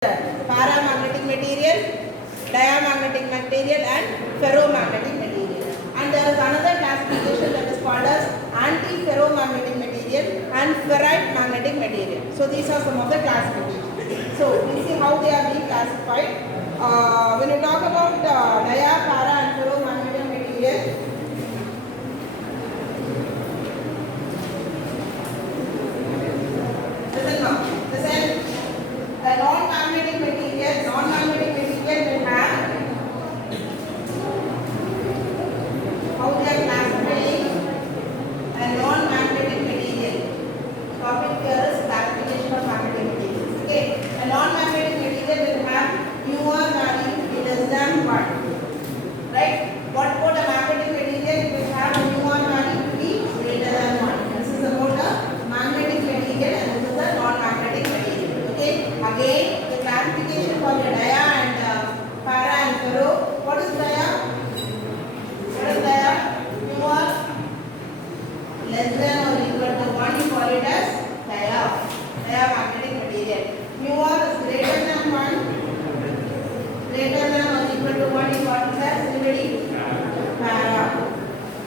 paramagnetic material, diamagnetic material and ferromagnetic material. And there is another classification that is called as anti-ferromagnetic material and ferrite magnetic material. So these are some of the classifications. So we see how they are being classified. When you talk about dia, para and ferromagnetic material, listen now. Listen. A non-magnetic material will have how they are classifying a non-magnetic material. Topic here is classification of magnetic materials. Okay, a non-magnetic material will have newer value less than 1. Right? What about a magnetic material? It will have a newer value to be greater than 1. This is about a magnetic material and this is a non-magnetic material. Okay. Again, the classification for the dia and para and ferro. What is dia? What is dia? Newer, less than or equal to 1. You call it as dia. Diamagnetic material. Newer is greater than 1. Greater than or equal to 1. You call it as anybody? Para.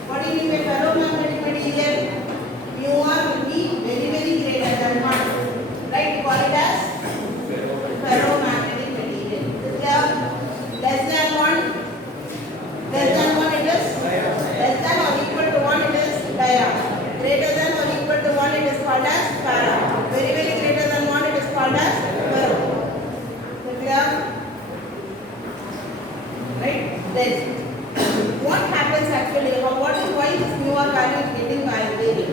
What do you mean by ferromagnetic material? Newer will be very greater than 1. Right? You call it as ferromagnetic material. Less than 1. Less than 1 it is less than or equal to 1 it is dia. Greater than or equal to 1 it is called as para. Very greater than 1 it is called as ferro. Clear? Right? Then what happens actually? Why this newer value is getting varying?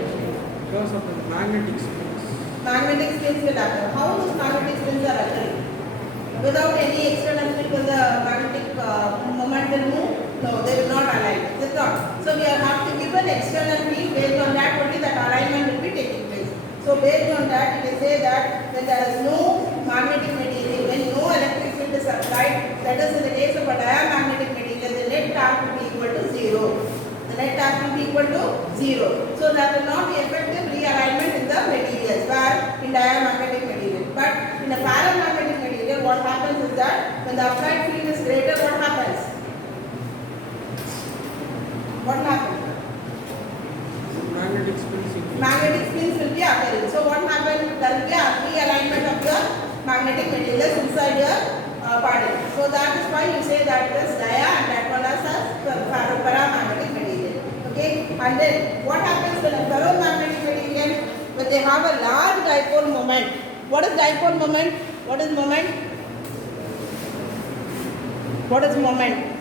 Because of the magnetic spins. Magnetic spins will occur. How those magnetic spins are occurring? Without any external spin, will the magnetic moment will move? No, they will not align. Is it not? So we have to give an external field. Based on that only that alignment will be taking place. So based on that, we say that when there is no magnetic material, when no electric field is applied, that is in the case of a diamagnetic material, the net charge will be equal to 0. The net charge will be equal to 0. So that will not be effective realignment in the materials, where in diamagnetic material. But in a paramagnetic material, what happens is that when the applied field is greater, what happens? What happens? Magnetic spins. Magnetic spins will be occurring. So what happens? There will be a realignment of the magnetic materials inside your particle. So that is why you say that it is dia and that one is a paramagnetic material. Okay. And then what happens when a ferromagnetic material, when they have a large dipole moment? What is dipole moment? What is moment? What is moment?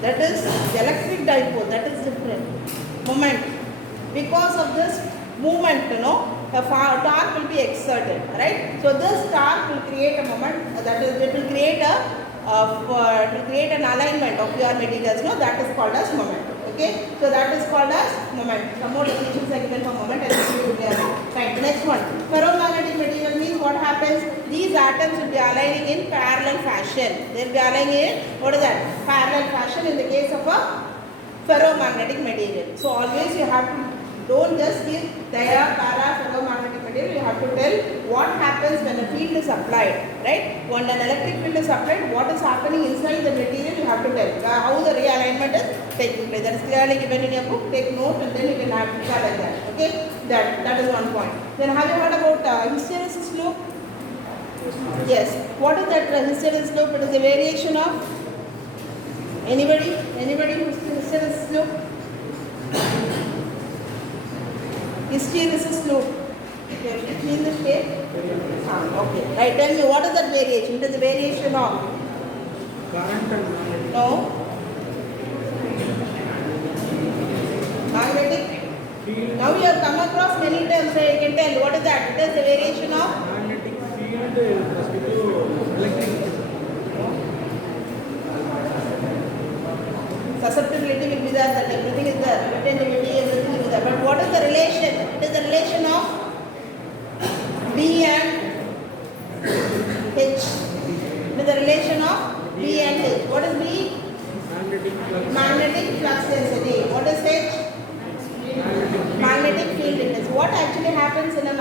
That is electric dipole. That is different. Moment. Because of this movement, a torque will be exerted, right? So this torque will create a moment. That is, it will create an alignment of your materials. No, that is called as moment. Okay. So that is called as moment. Some more definitions are given for moment and right. The next one. Ferromagnetic material means what happens? These atoms will be aligning in parallel fashion. They will be aligning in, what is that? Parallel fashion in the case of a ferromagnetic material. So always you have to, don't just give dia, para, ferromagnetic material. You have to tell what happens when a field is applied, right? When an electric field is applied, what is happening inside the material, you have to tell how the realignment is taking place. That is clearly given in your book. Take note and then you can have it like that. Okay? That is one point. Then have you heard about hysteresis loop? Yes. What is that hysteresis loop? It is a variation of anybody who's hysteresis loop? Hysteresis loop. Okay, clean this tape. Okay. Right. Tell me what is that variation? It is a variation of Current and magnetic. no magnetic. Field. Now you have come across many terms, so you can tell what is that? It is a variation of Magnetic field with respect to electric field. susceptibility will be there, that everything is there, pertaining everything will be there. But what is the relation? It is the relation of B and H. It is the relation of B and H. What is B? Magnetic flux. Magnetic flux density. What is H? Magnetic field index. What actually happens in a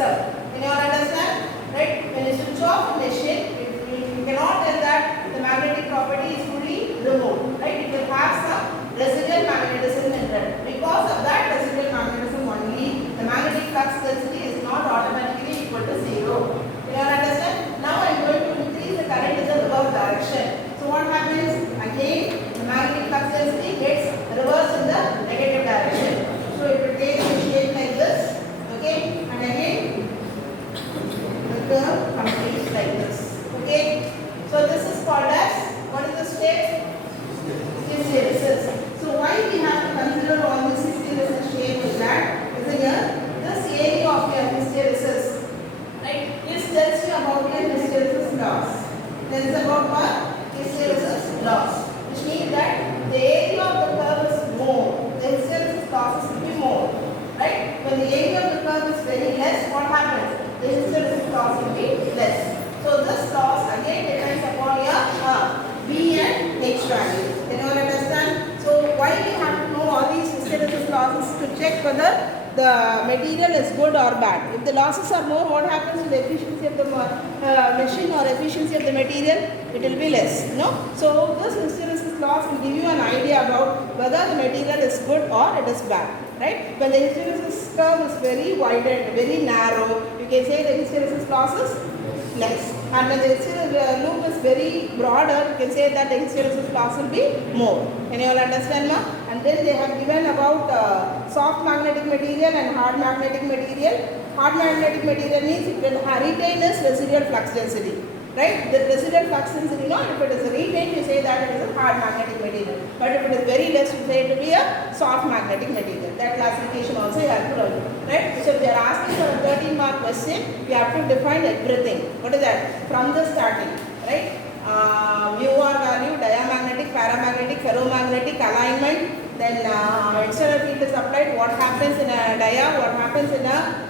itself. Can you all understand? Right? When you switch off the machine, you cannot tell that the magnetic property is fully removed. Right? It will have some residual magnetism in it. Because of that residual magnetism only, the magnetic flux density is not automatically equal to 0. Can you all understand? Now I am going to increase the current in the reverse direction. So what happens? Again, the magnetic flux density gets reversed in the negative direction. So it will take the shape like this. Okay? And again, the curve completes like this. Okay? So this is called as, what is the state? Hysteresis. So why we have to consider all this hysteresis shape is that, this area of your hysteresis, right? This tells you about your hysteresis loss. Tells about what? Hysteresis loss. Which means that the area of the curve is more. The hysteresis loss will be more. Right? When the area of the curve is very less, what happens? The hysteresis loss will be less. So this loss again depends upon your V and H value. Can you all understand? So why we have to know all these hysteresis losses to check whether the material is good or bad. If the losses are more, what happens to the efficiency of the machine or efficiency of the material? It will be less. No? So this hysteresis loss will give you an idea about whether the material is good or it is bad. Right? When the hysteresis curve is very widened, very narrow, you can say the hysteresis loss is less. And when the hysteresis loop is very broader, you can say that the hysteresis loss will be more. Can you all understand now? And then they have given about soft magnetic material and hard magnetic material. Hard magnetic material means it will retain its residual flux density. Right? The residual flux density, if it is retained, you say that it is a hard magnetic material. But if it is very less, you say it will be a soft magnetic material. That classification also you have to learn. Right? So if they are asking for a 13-mark question, you have to define everything. What is that? From the starting. Right? Mu r value, diamagnetic, paramagnetic, ferromagnetic, alignment. Then external field is applied. What happens in a dia? What happens in a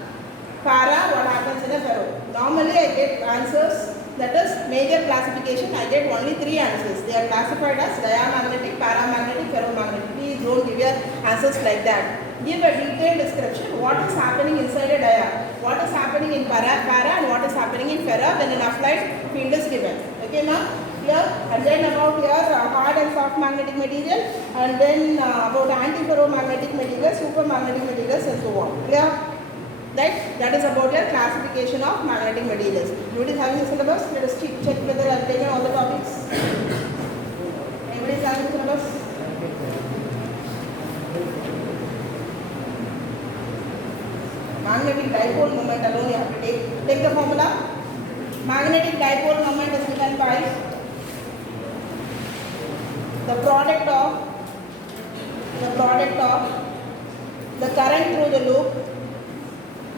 para? What happens in a ferro? Normally I get answers. That is major classification. I get only 3 answers. They are classified as diamagnetic, paramagnetic, ferromagnetic. Please don't give your answers like that. Give a detailed description. What is happening inside a dia? What is happening in para and what is happening in ferro when an applied field is given. Okay, ma'am? Here, and then about your hard and soft magnetic material, and then about anti-ferromagnetic materials, supermagnetic materials, and so on. Clear? Right? That is about your classification of magnetic materials. Everybody is having the syllabus? Let us check whether I have taken all the topics. Everybody is having the syllabus? Magnetic dipole moment alone you have to take. Take the formula. Magnetic dipole moment is given by the product of the current through the loop.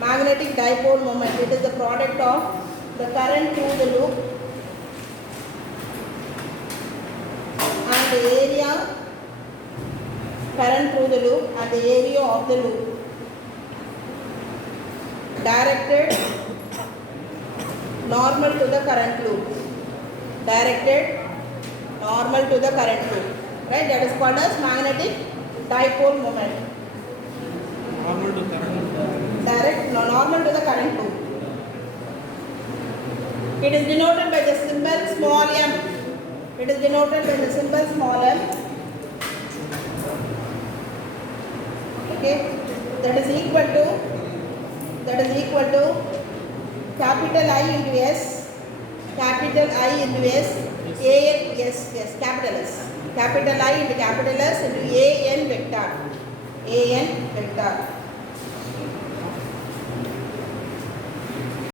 Magnetic dipole moment, it is the product of the current through the loop and the area, current through the loop and the area of the loop, directed normal to the current loop, directed normal to the current loop, right? That is called as magnetic dipole moment. Normal to current. Normal to the current loop. It is denoted by the symbol small m. It is denoted by the symbol small m. Okay, that is equal to capital I into S, capital I into S, A N, yes, capital S, capital I into capital S into A N vector, A N vector.